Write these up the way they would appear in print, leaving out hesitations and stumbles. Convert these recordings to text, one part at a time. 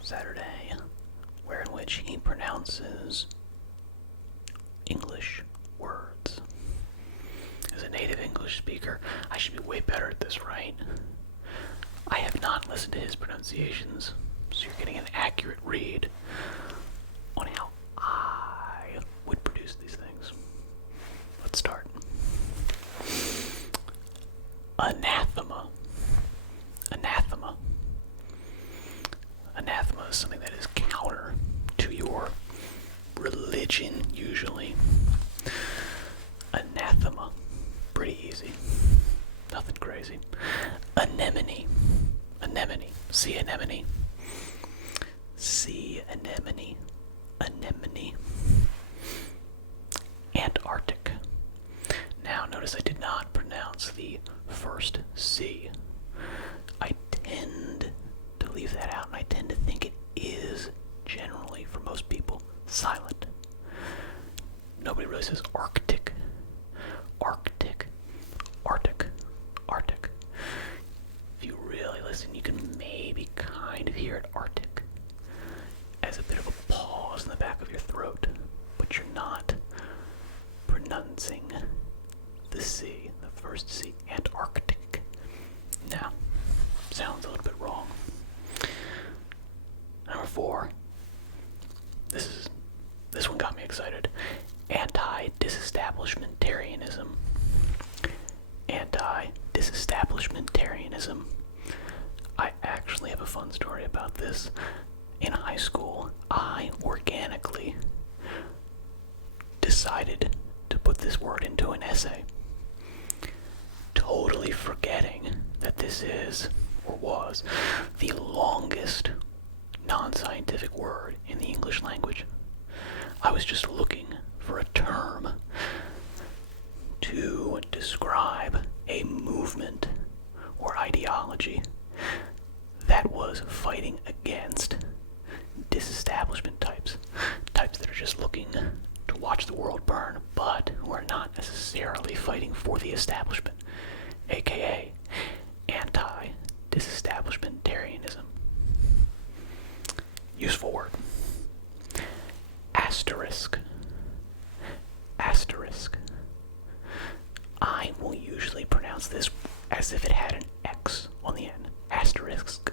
Saturday, where in which he pronounces English words. As a native English speaker, I should be way better at this, right? I have not listened to his pronunciations, so you're getting an accurate read on how I would produce these things. Let's start. Anathema. Anathema. Anathema is something that is counter to your religion, usually. Anathema. Pretty easy. Nothing crazy. Anemone. Anemone. Sea anemone. Sea anemone. Anemone. Antarctic. Now, notice I did not pronounce the first C. I tend to leave that out, and I tend to think it is generally, for most people, silent. Nobody really says Arctic. Arctic. Arctic. Arctic. If you really listen, you can maybe kind of hear it, Arctic, as a bit of a pause in the back of your throat, but you're not pronouncing the C, the first C, Antarctic. Now, sounds a little bit wrong. Number 4. This one got me excited. Anti-disestablishmentarianism. Anti-disestablishmentarianism. I actually have a fun story about this. In high school, I organically decided to put this word into an essay, totally forgetting that this is, or was, the longest non-scientific word in the English language. I was just looking for a term to describe a movement or ideology that was fighting against disestablishment types that are just looking to watch the world burn, but who are not necessarily fighting for the establishment, aka anti-disestablishmentarianism. Useful word. Asterisk. Asterisk. I will usually pronounce this as if it had an X on the end. Asterisk.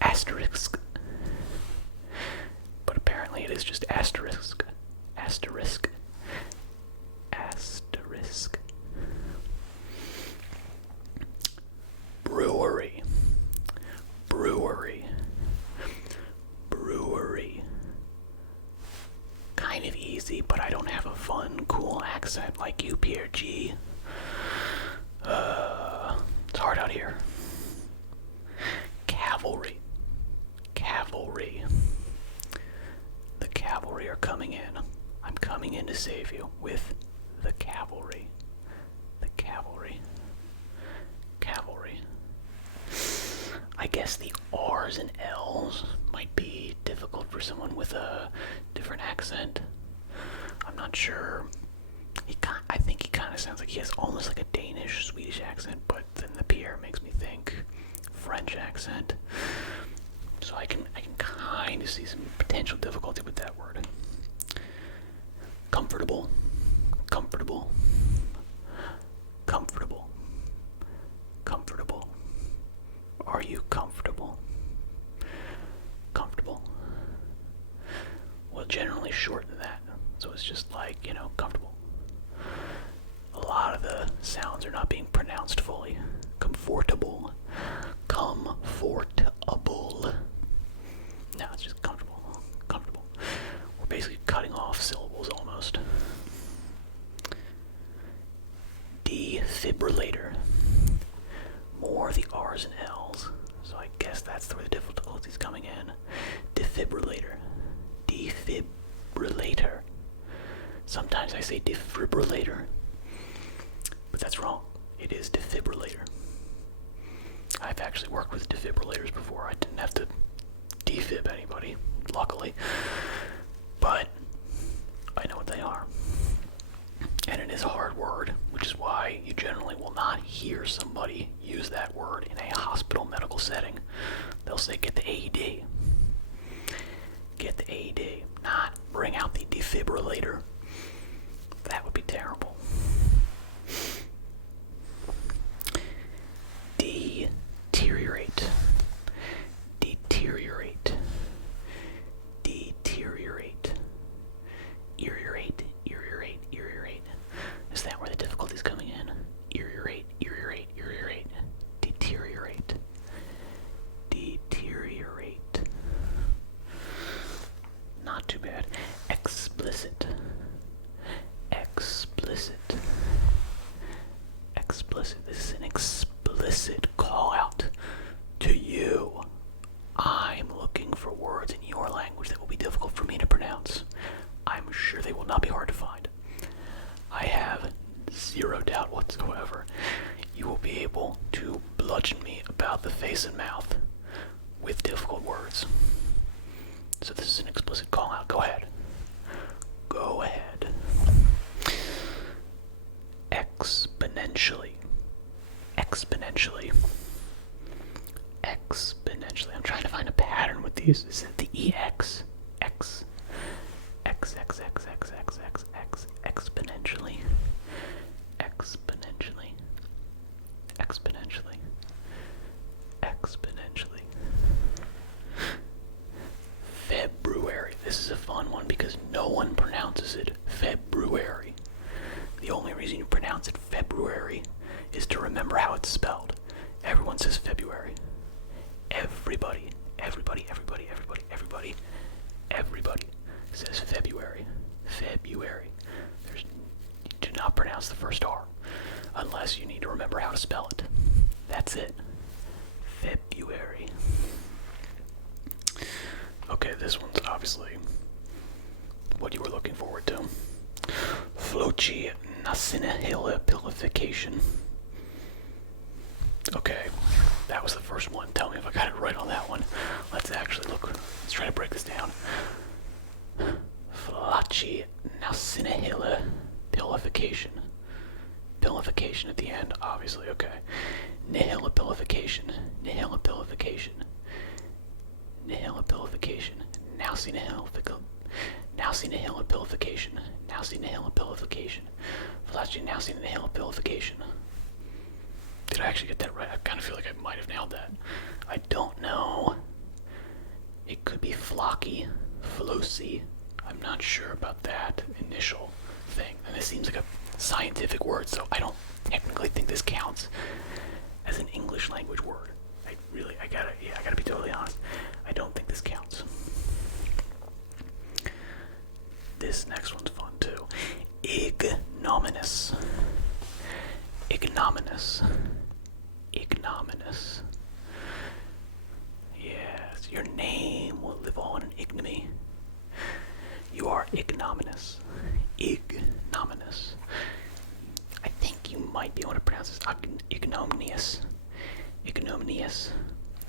Asterisk. But apparently it is just asterisk. Asterisk. Asterisk. Brewery. Brewery. Brewery. Kind of easy, but I don't have a fun, cool accent like you, Pierre G. It's hard out here. Cavalry. Cavalry. The cavalry are coming in. I'm coming in to save you with the cavalry. The cavalry. Cavalry. I guess the R's and L's might be difficult for someone with a different accent. I'm not sure. I think he kind of sounds like he has almost like a Danish, Swedish accent, but then the Pierre makes me think French accent. So I can kind of see some potential difficulty with that word. Comfortable. Comfortable. Comfortable. Comfortable. Are you comfortable? Comfortable. Well, generally shorten that. So it's just like, comfortable. A lot of the sounds are not being pronounced fully. Comfortable. Comfortable. No, it's just comfortable. Comfortable. We're basically cutting off syllables almost. Defibrilator. More the R's and L's. So I guess that's where the difficulty's coming in. Defibrilator. Defibrilator. Sometimes I say defibrillator, but that's wrong. It is defibrillator. I've actually worked with defibrillators before. I didn't have to defib anybody, luckily, but I know what they are. And it is a hard word, which is why you generally will not hear somebody use that word in a hospital medical setting. They'll say, get the AED. be able to bludgeon me about the face and mouth with difficult words. So this is an explicit call out. Go ahead. Go ahead. Exponentially. Exponentially. Exponentially. I'm trying to find a pattern with these. Is it the EX? X. X, X, X, X, X, X, X. Exponentially. Exponentially. Exponentially. Exponentially. February. This is a fun one because no one pronounces it February. The only reason you pronounce it February is to remember how it's spelled. Everyone says February. Everybody says February. February. You do not pronounce the first R unless you need to remember how to spell it. That's it. February. Okay, this one's obviously what you were looking forward to. Flochi nasinahilipilification. Okay, that was the first one. Tell me if I got it right on that one. Let's actually look. Let's try to break this down. Flochi nasinahilipilification. Pilification at the end, obviously. Okay. Nihilipilification. Nihilipilification. Nihilipilification. Nausinahilipilification. Nausinahilipilification. Flochi nausinahilipilification. Did I actually get that right? I kind of feel like I might have nailed that. I don't know. It could be flocky, flossy. I'm not sure about that initial thing. And this seems like a scientific word, so I don't technically think this counts as an English language word. I gotta be totally honest. I don't think this counts. This next one's fun too. Ignominious. Ignominious. Ignominious. Yes, your name will live on in ignominy. You are ignominious. Ignominious. I think you might be able to pronounce this. Ignominious. Ignominious.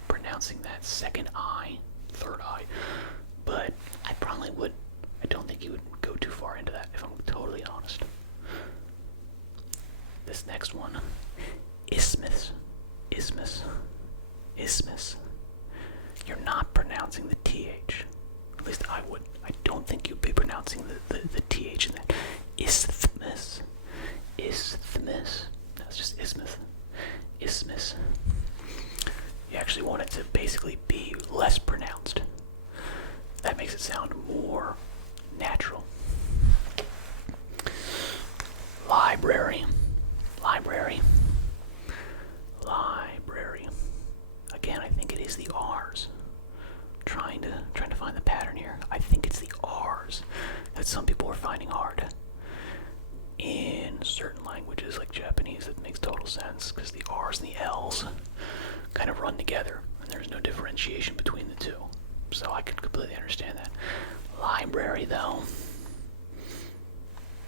Pronouncing that second I, third I. But I probably would. I don't think you would go too far into that, if I'm totally honest. This next one. Isthmus. Isthmus. Isthmus. You're not pronouncing the TH. At least I would. I don't think you'd be pronouncing the TH in that. Isthmus. Isthmus. No, it's just isthmus. Isthmus. You actually want it to basically be less pronounced. That makes it sound more natural. Library. Library. Library. Again, I think it is the R's. Trying to find the pattern here. I think it's the R's that some people are finding hard. In certain languages like Japanese, it makes total sense because the R's and the L's kind of run together and there's no differentiation between the two. So I can completely understand that. Library, though,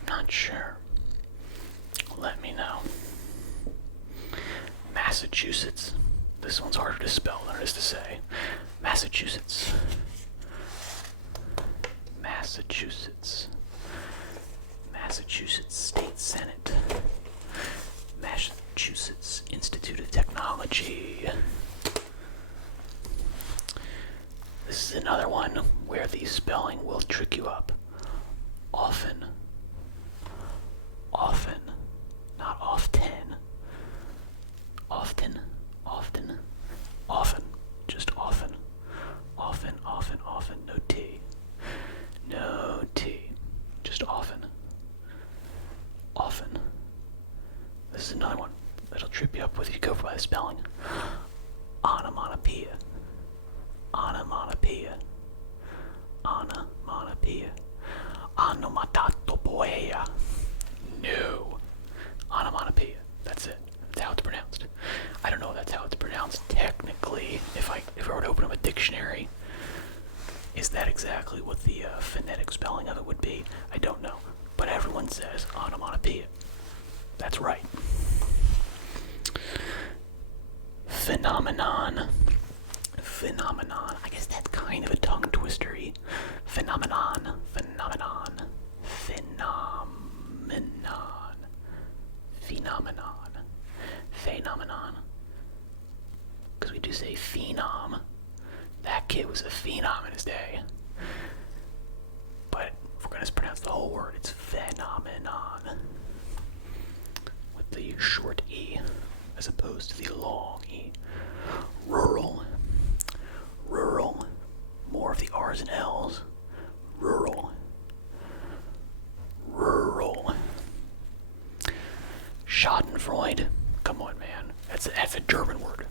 not sure. Let me know. Massachusetts. This one's harder to spell than it is to say. Massachusetts. Massachusetts. Massachusetts State Senate. Massachusetts Institute of Technology. This is another one where the spelling will trick you up. Often. Often. Not often. Often. Often. Often. Just often. Often, often, often. No T. No T. Just often. Often. This is another one that'll trip you up with you go by the spelling. Onomatopoeia. Onomatopoeia. Onomatopoeia. Onomatopoeia. No. Onomatopoeia. That's it. That's how it's pronounced. I don't know if that's how it's pronounced technically. If I were to open up a dictionary, is that exactly what the phonetic spelling of it would be? I don't know. But everyone says onomatopoeia. That's right. Phenomenon. Phenomenon. I guess that's kind of a tongue twister-y. Phenomenon. Phenomenon. Phenomenon. Phenomenon. Phenomenon. Because we do say phenom. That kid was a phenom in his day. But if we're going to pronounce the whole word, it's phenomenon. With the short E as opposed to the long E. Rural. Rural. More of the R's and L's. Rural. Rural. Schadenfreude. Come on, man. That's a German word.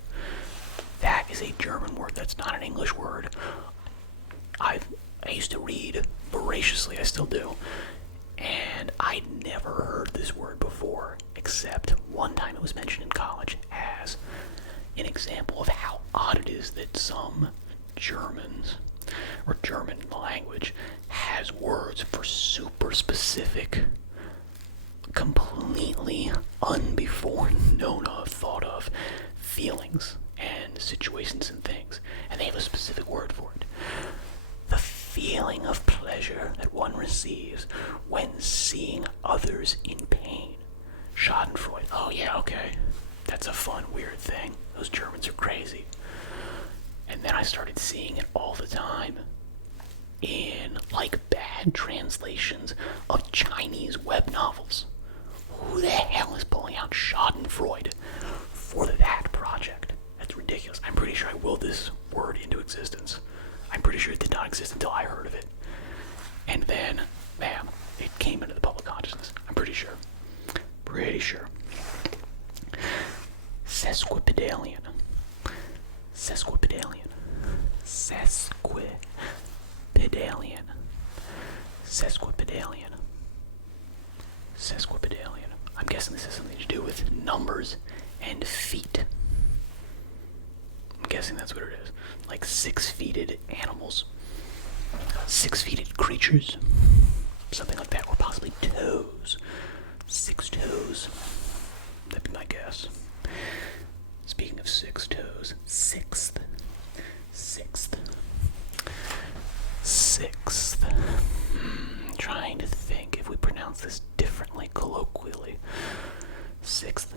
That is a German word. That's not an English word. I used to read voraciously. I still do. And I never heard this word before, except one time it was mentioned in college as an example of how odd it is that some Germans, or German language, has words for super specific, completely unbefore known of, thought of feelings and situations and things, and they have a specific word for it. The feeling of pleasure that one receives when seeing others in pain. Schadenfreude. Oh yeah, okay. That's a fun, weird thing. Those Germans are crazy. And then I started seeing it all the time in, like, bad translations of Chinese web novels. Who the hell is pulling out Schadenfreude for that project? That's ridiculous. I'm pretty sure I willed this word into existence. I'm pretty sure it did not exist until I heard of it. And then, bam, it came into the public consciousness. I'm pretty sure. Pretty sure. Sesquipedalian. Sesquipedalian. Sesquipedalian. Sesquipedalian. Sesquipedalian. I'm guessing this has something to do with numbers and feet. I'm guessing that's what it is. Like six-feeted animals. Six-feeted creatures. Something like that. Or possibly toes. 6 toes. That'd be my guess. Speaking of 6 toes, sixth. Trying to think if we pronounce this differently colloquially. Sixth.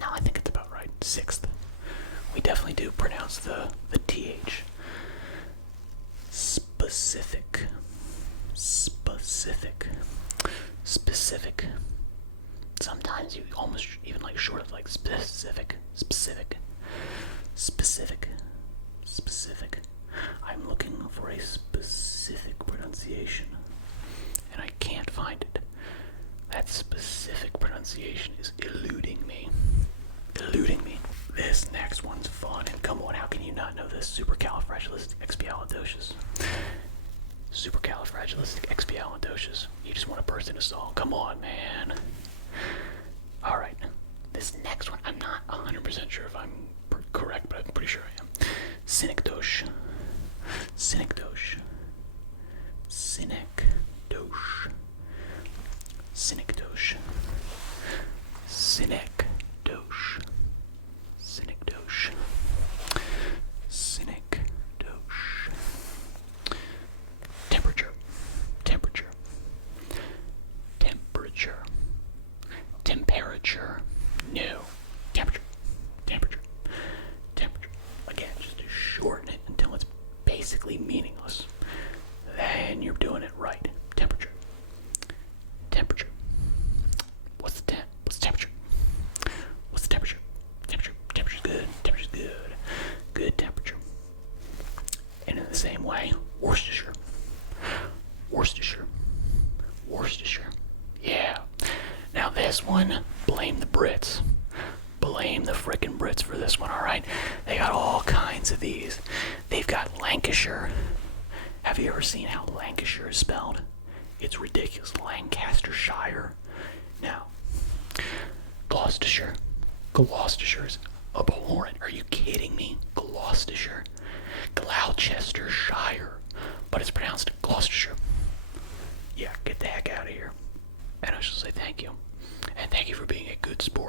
No, I think it's about right. Sixth. We definitely do pronounce the TH. Specific. Sometimes you almost even like short of like specific. I'm looking for a specific pronunciation, and I can't find it. That specific pronunciation is eluding me. This next one's fun, and come on, how can you not know this? Supercalifragilisticexpialidocious. Supercalifragilisticexpialidocious. You just want to burst into song. Come on, man. Alright. This next one, I'm not 100% sure if I'm correct, but I'm pretty sure I am. Synecdoche. Temperature. No. Temperature. Again, just to shorten it until it's basically meaningless. Then you're doing it right. Temperature. What's the temperature? Temperature's good. Good temperature. And in the same way, Worcestershire. Yeah. Now this one, blame the Brits. Blame the frickin' Brits for this one, alright? They got all kinds of these. They've got Lancashire. Have you ever seen how Lancashire is spelled? It's ridiculous. Lancastershire. Now, Gloucestershire. Gloucestershire is abhorrent. Are you kidding me? Gloucestershire. Gloucestershire. But it's pronounced Gloucestershire. Yeah, get the heck out of here. And I shall say thank you. And thank you for being a good sport.